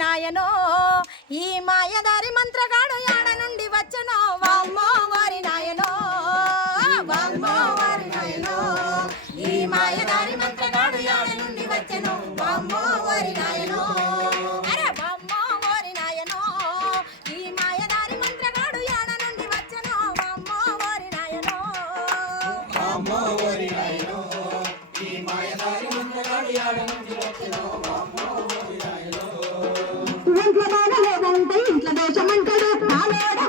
నాయనో ఈ మాయదారి మంత్రగాడు యాడ నుండి వచ్చనో వామ్మో వారి నాయనో వామ్మో వారి నాయనో ఈ మాయదారి మంత్రగాడు యాడ నుండి వచ్చనో వామ్మో వారి నాయనో అరే వామ్మో వారి నాయనో ఈ మాయదారి మంత్రగాడు యాడ నుండి వచ్చనో వామ్మో వారి నాయనో వామ్మో వారి నాయనో ఈ మాయదారి మంత్రగాడు యాడ నుండి వచ్చనో వామ్మో వారి నాయనో ఇంట్లో బాగలేదంటే ఇంట్లో దోషమంటాడు పాలోడే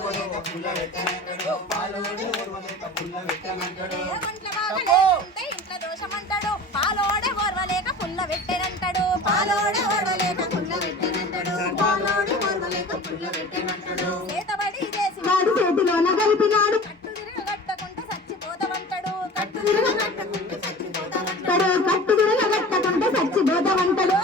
ఓర్వలేక పుల్ల పెట్టనంటాడు పాలోడే ఓర్వలేక పుల్ల పెట్టనంటాడు ఒంట్లో బాగలేదంటే ఇంట్లో దోషమంటాడు పాలోడే ఓర్వలేక పుల్ల పెట్టనంటాడు పాలోడే ఓర్వలేక పుల్ల పెట్టనంటాడు పాలోడు ఓర్వలేక పుల్ల పెట్టనంటాడు చేతబడి చేసి వాడు చేతిలోన కలిపినాడు కట్టు తిరగగట్టకుంటే చచ్చిపోతావంటాడు కట్టు తిరగగట్టకుంటే చచ్చిపోతావంటాడు కట్టు తిరగగట్టకుంటే చచ్చిపోతావంటాడు